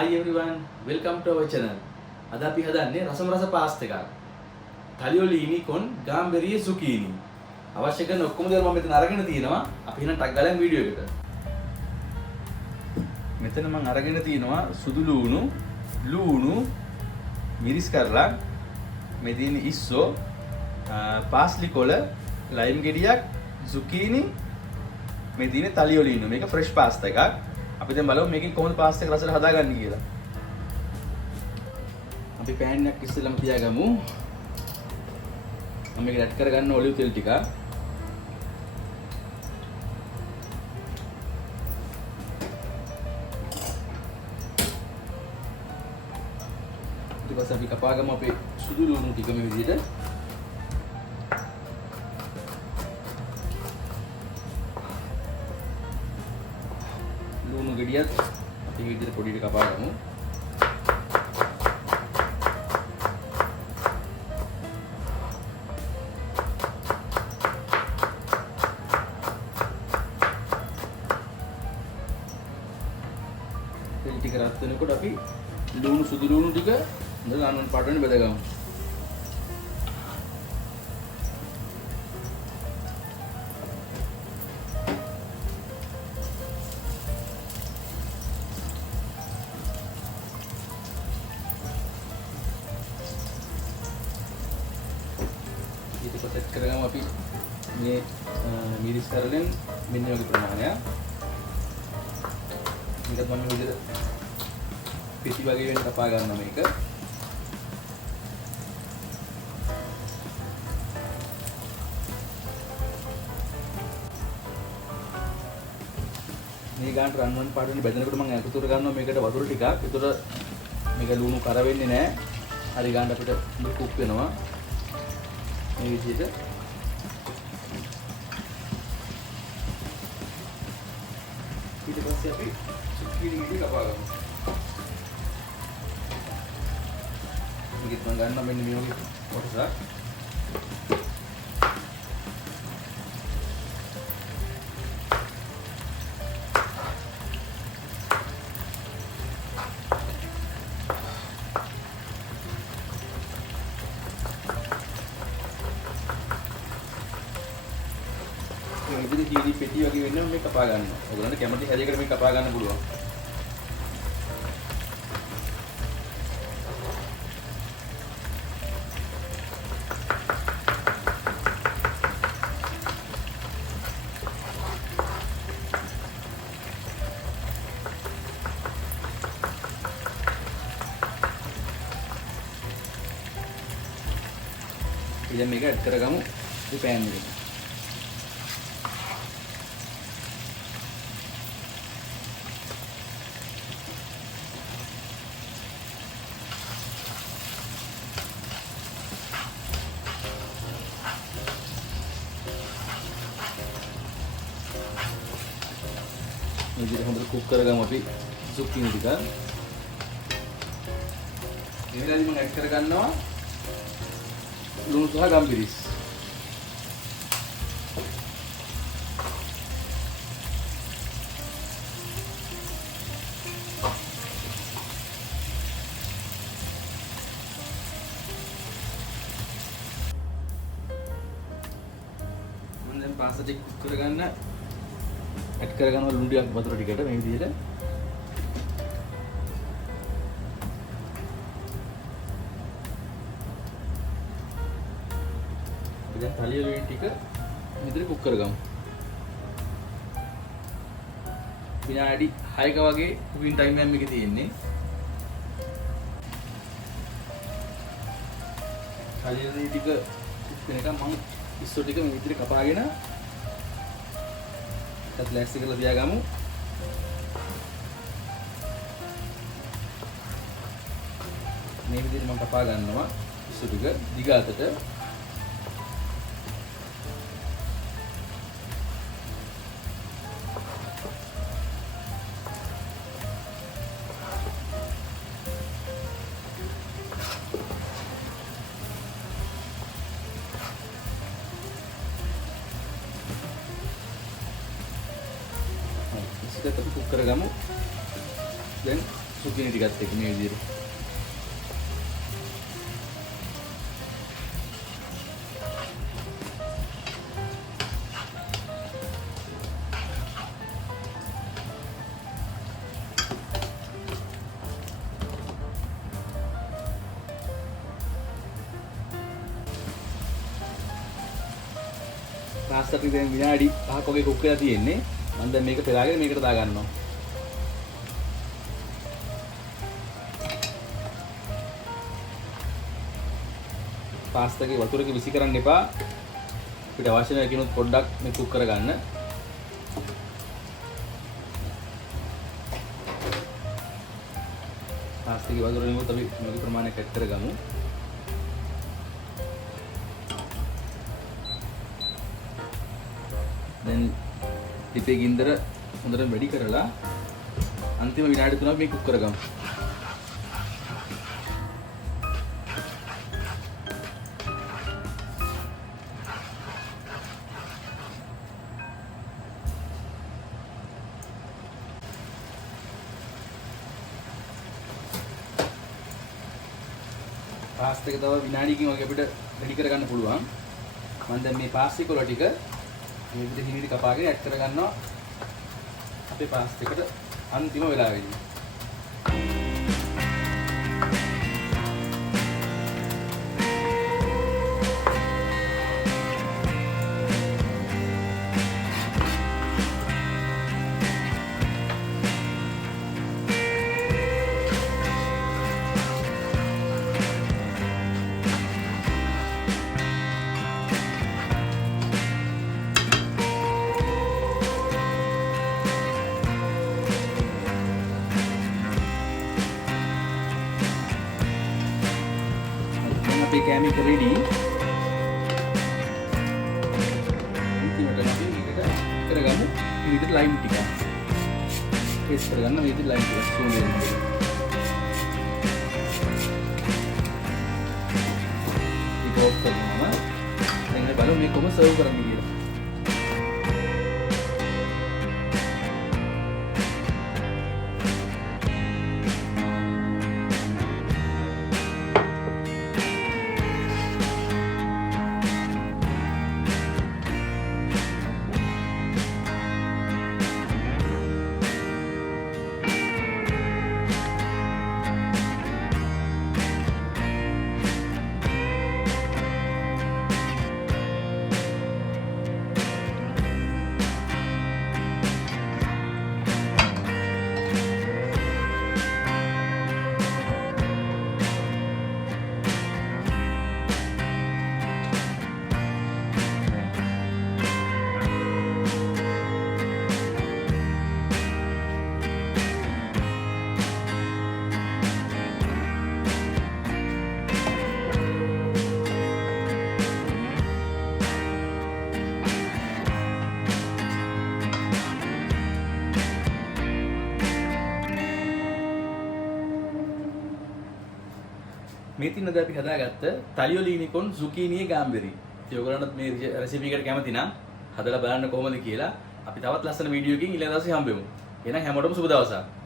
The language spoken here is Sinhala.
Hi everyone, welcome to our channel. අද අපි හදන්නේ රසම රස පාස්තා එකක්. තලියොලීනි කොන් ගාම්බෙරිය සුකීනි. අවශ්‍ය කරන ඔක්කොම දේවල් මම මෙතන අරගෙන තියෙනවා. අපි එහෙනම් ටක් ගාලා වීඩියෝ එකට. මෙතන මම අරගෙන තියෙනවා සුදු ලූණු, මිරිස් කරලා, මේ තියෙන ඉස්සෝ, පාස්ලි කොළ, ලයිම් ගෙඩියක්, සුකීනි, මේ තියෙන තලියොලීනි. මේක ෆ්‍රෙෂ් පාස්තා එකක්. අපි දැන් බලමු මේකෙන් කොහොමද පාස්තා එක රසට හදාගන්නේ කියලා. අපි පෑන් එකක් ඉස්සෙල්ලාම තියාගමු. මම මේක ඇඩ් කරගන්න ඔලිව් තෙල් ටික. ඊට පස්සේ අපි කපාගමු අපේ සුදු ලුණු ටික මේ විදිහට. ලුණු ගෙඩියත් අපි මේ විදිහට පොඩියට කපාගමු. තෙල් ටික රත් වෙනකොට අපි සුදු ලුණු ටික හොඳට අනන් පාටවෙන් බෙදගමු. ඊට පස්සේ සෙට් කරගමු අපි මේ මිරිස් කරලෙන් මෙන්න වගේ ප්‍රමාණයක්. මේකත් මම මේ විදිහට පිටි වගේ වෙන්න කපා ගන්නවා මේක. මේ ගානට රන්වන් පාටවෙන් බෙදනකොට මම එකතු කර ගන්නවා මේකට වතුර ටිකක්. ඒතර මේක ලුණු කර වෙන්නේ නැහැ. හරි ගානට අපිට කුක් වෙනවා. මේ විදිහට ඊට පස්සේ අපි සුකීනි ගෙඩි කපා ගමු. මේකත් මම ගන්නවා මෙන්න මේ වගේ කොටසක්. මේ විදිහට කීරි පෙටි වගේ වෙන්න මේ කපා ගන්නවා. ඔයගොල්ලන්ට කැමති හැදයකට මේ කපා ගන්න පුළුවන්. ඉතින් මේක ඇඩ් කරගමු මේ පෑන් එකට. මේ විදිහට හොඳට කුක් කරගමු අපි සුකීනි ටික. මේ වෙලාවේදී මම ඇඩ් කරගන්නවා ලුණු සහ ගම්බිරිස්. මම දැන් පාස්තා ටික කුක් කරගන්න ඇඩ් කරගන්නවා ලුණු ටිකක් වතුර ටිකට මේ විදිහට. දැන් තලියොලීනි ටික විතර කුක් කරගමු. විනාඩි 6ක වගේ කුකින් ටයිම් එකක් මේකේ තියෙන්නේ. තලියොලීනි ටික කුක් වෙනකම් මම ඉස්සෝ ටික මේ විතර කපාගෙන එකත් ලෑස්ති කරලා තියාගමු. මේ විදිහට මම කපා ගන්නවා ඉස්සෝ ටික දිග අතට. Kita tapi kuker kamu dan සුකිනි ටිකත් එක්ක මේ විදිහට. පාස්තා ටික දැන් විනාඩි 5ක් වගේ කුක් වෙලා තියෙන්නේ. මම දැන් මේක පෙරාගෙන මේකට දා ගන්නවා. පාස්තා එකේ වතුරක විසි කරන්න එපා. අපිට අවශ්‍ය නැහැ කියනොත් පොඩ්ඩක් මේ කුක් කරගන්න. පාස්තා එකේ වතුර නිමුත් අපි මොකද ප්‍රමාණයක් ඇඩ් කරගමු. දැන් ටිපේ ගින්දර හොඳට වැඩි කරලා අන්තිම විනාඩි 3ක් මේ කුක් කරගමු. පාස්තා එක තව විනාඩියකින් වගේ අපිට රෙඩි කරගන්න පුළුවන්. මම දැන් මේ පාස්තා කොළ ටික මේ විදිහට හිමිලි කපාගෙන ඇඩ් කරගන්නවා අපේ පාස්තා එකට අන්තිම වෙලාවෙදී. අපේ කෑම එක රෙඩි. අන්තිමට අපි මේකට කරගමු මේ විදිහට ලයිම් ටික. පේස්ට් කරගන්න මේ විදිහට ලයිම් ටික ස්පූන් එකෙන්. ඒක ඔෆ් කරනවා. දැන් බලමු මේ කොහොම සර්ව් කරන්නේ කියලා. මේ තින්නද අපි හදාගත්ත තලියොලීනිකොන් සුකීනියේ ගාම්බෙරි. ඉතින් ඔයගොල්ලන්ට මේ රෙසිපි එකට කැමති නම් හදලා බලන්න කොහොමද කියලා අපි තවත් ලස්සන වීඩියෝ එකකින් ඊළඟ දවසේ හම්බෙමු. එහෙනම් හැමෝටම සුබ දවසක්.